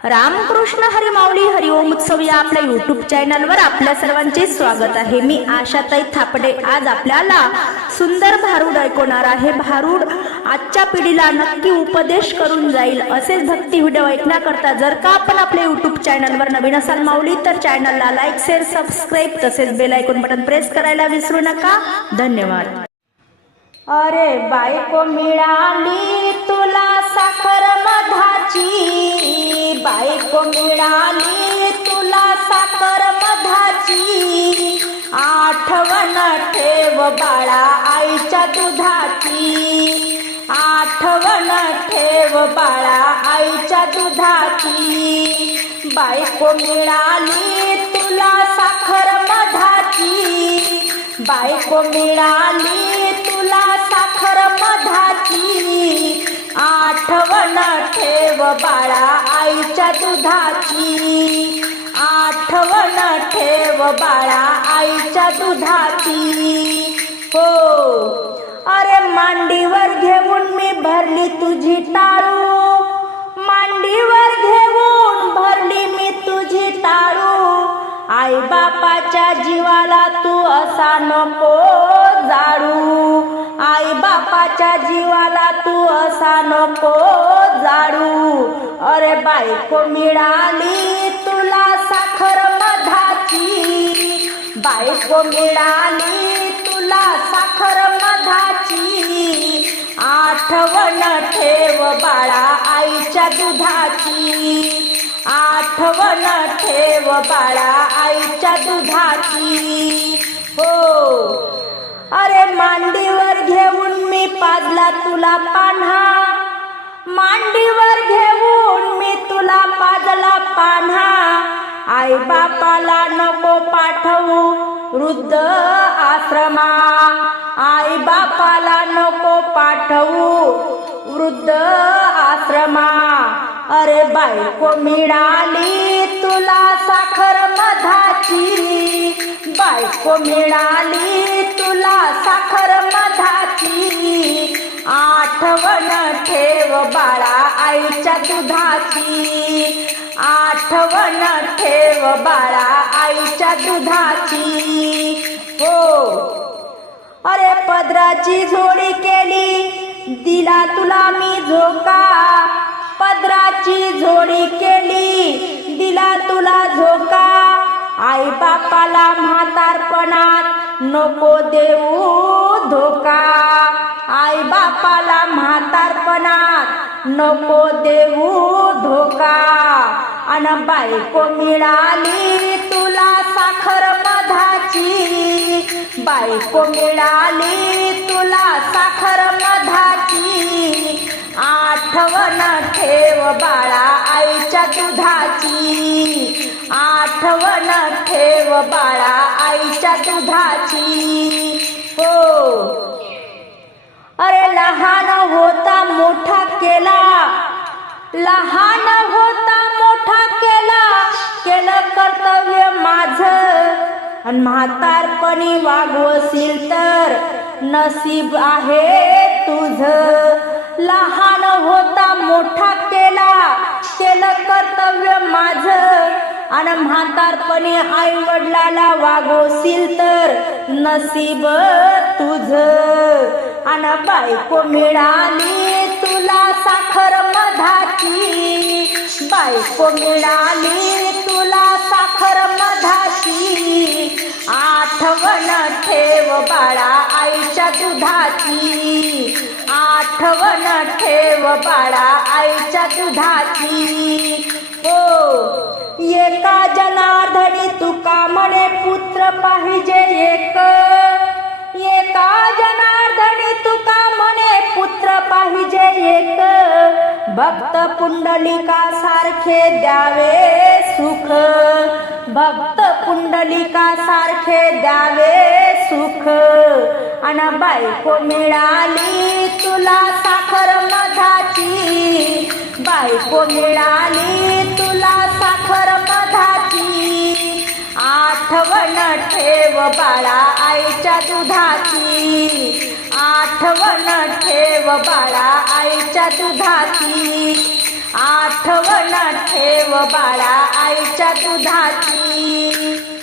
रामकृष्ण हरी माऊली हरिओम उत्सव या आपल्या युट्यूब चॅनलवर आपल्या सर्वांचे स्वागत आहे. मी आशाताई थापडे. आज आपल्याला सुंदर भारूड ऐकवणार आहे. भारूड आजच्या पिढीला नक्की उपदेश करून जाईल असेच भक्ती व्हिडिओ ऐकण्याकरता जर का आपण आपल्या युट्यूब चॅनलवर नवीन असाल माऊली तर चॅनलला लाईक शेअर सबस्क्राईब तसेच बेल ऐकून बटन प्रेस करायला विसरू नका. धन्यवाद. अरे बायको मिळाली तुला साखर मध मिळाली तुला साखर मधाची. आठवण ठेव बाळा आईच्या दुधाची. आठवण ठेव बाळा आईच्या दुधाची. बायको मिळाली तुला साखर मधाची. बायको मिळाली तुला साखर मधाची. आठवण ठेव बाळा आईच्या दुधाची आठवण ठेव बाळा आईच्या दुधाची. हो. अरे मांडीवर घेऊन मी भरली तुझी टाळू मांडीवर घेऊन भरली मी तुझी टाळू आई बापाच्या जीवाला तू असा नको जाडू आई बापाच्या जीवाला तू असा नको लाडू अरे बायको मिळाली तुला साखर मधाची. बायको मिळाली तुला साखर मधाची. आठवण ठेव बाळा आईच्या दुधाची. आठवण ठेव बाळा आईच्या दुधाची. हो. अरे मांडीवर घेऊन मी पाजला तुला पान्हा. मांडीवर घेऊन मी तुला पाजला पान्हा. आई बापाला नको पाठवू वृद्ध आश्रमा. आई बापाला नको पाठवू वृद्ध आश्रमा. अरे बायको मिळाली तुला साखर मधाची. बायको मिळाली तुला साखर ठेव बाळा आईच्या दुधाची. आठवण ठेव बाळा आईच्या दुधाची. हो. अरे पदराची जोडी केली. दिला तुला मी झोका. पदराची जोडी केली. दिला तुला झोका. आई बापाला म्हातारपणात नको देऊ धोका. बापाला म्हातारपणात. नको देऊ धोका. अन बायको मिळाली तुला साखर मधाची बायको मिळाली तुला साखर मधाची आठवण ठेव बाळा आईच्या दुधाची. आठवण ठेव बाळा आईच्या दुधाची. हो. अरे लहान होता मोठा केला. लहान होता मोठा केला. केलं कर्तव्य माझ. आणि म्हातारपणी वागवशील तर नसीब आहे तुझ. लहान होता मोठा केला. केलं कर्तव्य माझ. आणि म्हातारपणी आई वडिलाला वागवशील तर नसीब तुझ. अन बायको मिळाली तुला साखर मधाची. बायको मिळाली तुला साखर मधाची. आठवण ठेव बाळा आईच्या दुधाची. आठवण ठेव बाळा आईच्या दुधाची. हो एका जनार्दनी तुका म्हणे पुत्र पाहिजे एक. एका जनार्दनी पाहिजे एक भक्त पुंडलिका सारखे द्यावे सुख. भक्त पुंडलिका सारखे द्यावे सुख. अन बायको मिळाली तुला साखर मधाची. बायको मिळाली तुला आठवण ठेव बाळा आईच्या दुधाची. आठवण ठेव बाळा आईच्या दुधाची. आठवण ठेव बाळा आईच्या दुधाची.